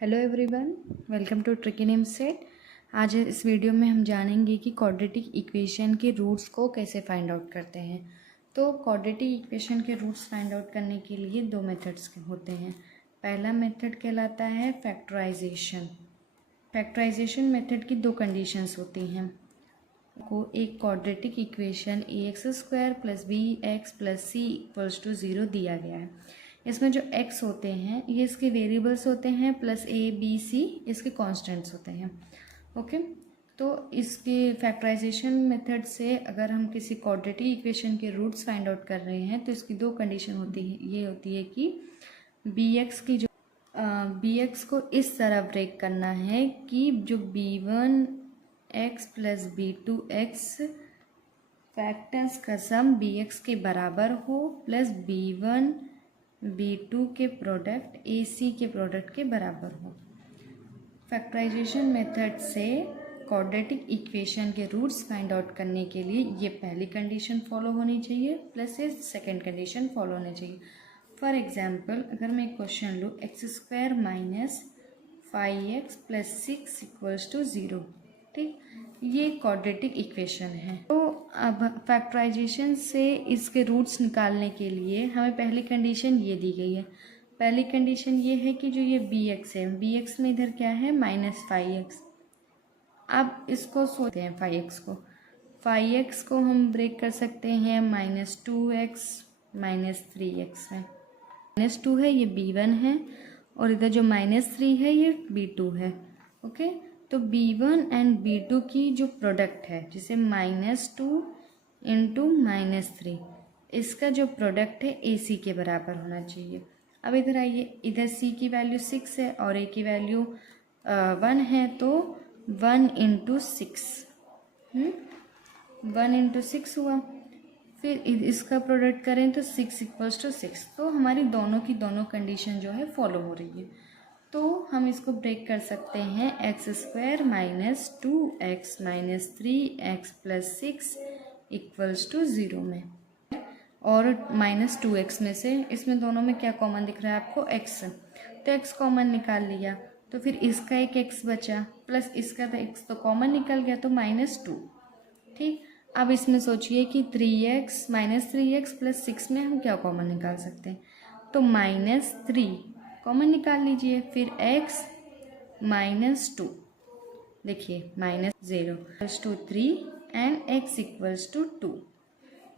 Hello everyone, welcome to tricky name set. आज इस video में हम जानेंगे कि क्वाड्रेटिक इक्वेशन के रूट्स को कैसे फाइंड आउट करते हैं। तो क्वाड्रेटिक इक्वेशन के रूट्स फाइंड आउट करने के लिए दो मेथड्स होते हैं। पहला मेथड कहलाता है फैक्टराइजेशन। फैक्टराइजेशन मेथड की दो कंडीशंस होती हैं। को एक quadratic equation ax² + bx + c = 0 दिया गया है। इसमें जो x होते हैं ये इसके वेरिएबल्स होते हैं, प्लस a b c इसके कांस्टेंट्स होते हैं। ओके, तो इसके फैक्टराइजेशन मेथड से अगर हम किसी क्वाड्रेटिक इक्वेशन के रूट्स फाइंड आउट कर रहे हैं तो इसकी दो कंडीशन होती है। ये होती है कि bx की जो bx को इस तरह ब्रेक करना है कि जो b1x + b2x फैक्टर्स का सम bx के बराबर हो, प्लस b1 b2 के प्रोडक्ट ac के प्रोडक्ट के बराबर हो। फैक्टराइजेशन मेथड से क्वाड्रेटिक इक्वेशन के रूट्स फाइंड आउट करने के लिए ये पहली कंडीशन फॉलो होनी चाहिए, प्लस ये सेकेंड कंडीशन फॉलो होनी चाहिए। फॉर एग्जांपल, अगर मैं एक क्वेश्चन लूँ x² - 5x + 6 = 0, ठीक, ये क्वाड्रेटिक इक्वेशन है। तो अब फैक्टराइजेशन से इसके रूट्स निकालने के लिए हमें पहली कंडीशन ये दी गई है। पहली कंडीशन ये है कि जो ये bx है, bx में इधर क्या है -5x। अब इसको सोचते हैं 5x को हम ब्रेक कर सकते हैं -2x -3x में। -2 है ये b1 है और इधर जो -3 है ये b2 है। ओके, तो b1 एंड b2 की जो प्रोडक्ट है, जिसे -2 × -3, इसका जो प्रोडक्ट है ac के बराबर होना चाहिए। अब इधर आइए, इधर c की वैल्यू 6 है और a की वैल्यू 1 है, तो 1 × 6 1 × 6 हुआ। फिर इसका प्रोडक्ट करें तो 6 = 6। तो हमारी दोनों की दोनों कंडीशन जो है फॉलो हो रही है। तो हम इसको ब्रेक कर सकते हैं x² - 2x - 3x + 6 = 0 में, और -2x में से इसमें दोनों में क्या कॉमन दिख रहा है आपको? x। तो x कॉमन निकाल लिया, तो फिर इसका एक x बचा, प्लस इसका तो x तो कॉमन निकल गया, तो -2। ठीक, अब इसमें सोचिए कि 3x + 6 में हम क्या कॉमन निकाल सकते हैं? तो -3 कॉमन निकाल लीजिए, फिर x -2, देखिए -0 = 3 एंड x = 2।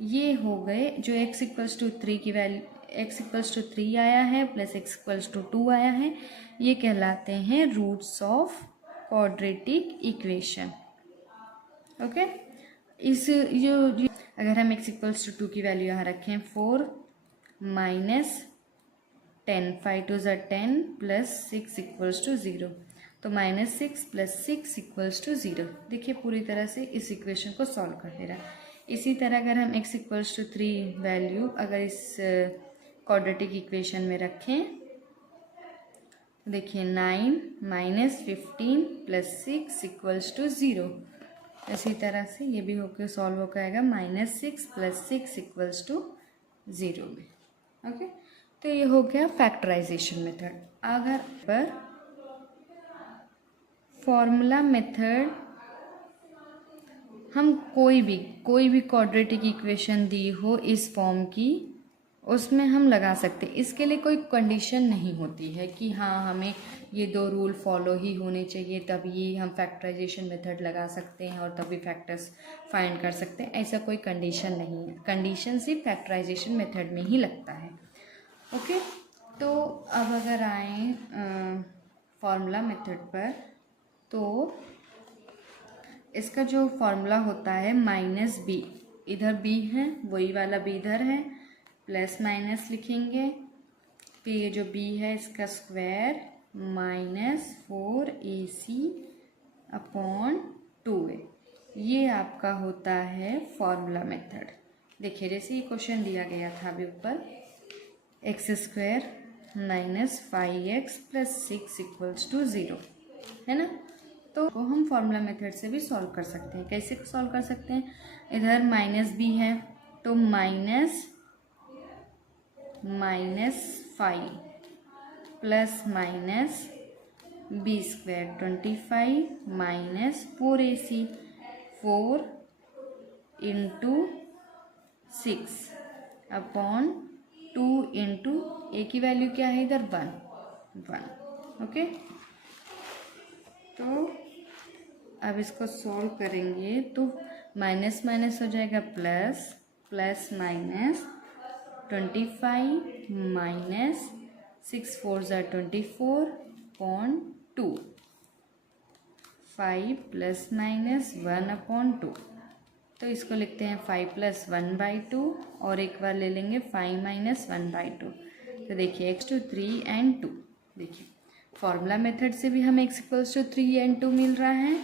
ये हो गए जो x = 3 की वैल्यू, x = 3 आया है प्लस x = 2 आया है, ये कहलाते हैं roots of quadratic equation. Okay, इस जो अगर हम x = 2 की वैल्यू यहाँ रखें, 4 - 10 5 2 = 10 प्लस 6 = 0, तो -6 + 6 = 0। देखिए पूरी तरह से इस इक्वेशन को सॉल्व कर दे रहा है। इसी तरह अगर हम x = 3 वैल्यू अगर इस क्वाड्रेटिक इक्वेशन में रखें, देखिए 9 - 15 + 6 = 0। इसी तरह से ये भी होकर सॉल्व होकर आएगा -6 + 6 = 0 में। ओके, तो ये हो गया फैक्टराइजेशन मेथड। अगर पर फॉर्मूला मेथड हम कोई भी क्वाड्रेटिक इक्वेशन दी हो इस फॉर्म की, उसमें हम लगा सकते हैं। इसके लिए कोई कंडीशन नहीं होती है कि हाँ हमें ये दो रूल फॉलो ही होने चाहिए तभी हम फैक्टराइजेशन मेथड लगा सकते हैं और तभी फैक्टर्स फाइंड कर सकते हैं। ऐसा कोई कंडीशन नहीं है। कंडीशन सिर्फ फैक्टराइजेशन मेथड में ही लगता है। ओके, तो अब अगर आए फॉर्मूला मेथड पर, तो इसका जो फॉर्मूला होता है -b, इधर b है वही वाला b इधर है, प्लस माइनस लिखेंगे, फिर ये जो b है इसका स्क्वायर -4ac/2a, ये आपका होता है फॉर्मूला मेथड। देखिए जैसे ये क्वेश्चन दिया गया था अभी ऊपर, x² - 5x + 6 = 0, है ना। तो हम फॉर्मूला मेथड से भी सॉल्व कर सकते हैं। कैसे सॉल्व कर सकते हैं? इधर -b है तो -5 plus B square 25 minus 4ac 4 into 6 upon 2 into A की वैल्यू क्या है इधर 1 ओके। तो अब इसको सॉल्व करेंगे तो माइनस माइनस हो जाएगा प्लस, प्लस माइनस 25 माइनस 6 4 ज़ा 24 अपॉन 2 5 प्लस माइनस 1 अपॉन 2। तो इसको लिखते हैं 5 प्लस 1/2 और एक बार ले लेंगे 5 माइनस 1/2। तो देखिए x⁴ and 2। देखिए फॉर्मूला मेथड से भी हमें x=3 and 2 मिल रहा है,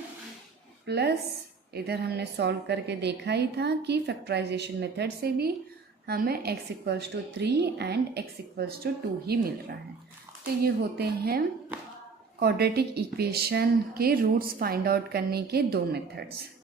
प्लस इधर हमने सॉल्व करके देखा ही था कि फैक्टराइजेशन मेथड से भी हमें x=3 and x=2 ही मिल रहा है। तो ये होते हैं क्वाड्रेटिक इक्वेशन के रूट्स फाइंड आउट करने के दो मेथड्स।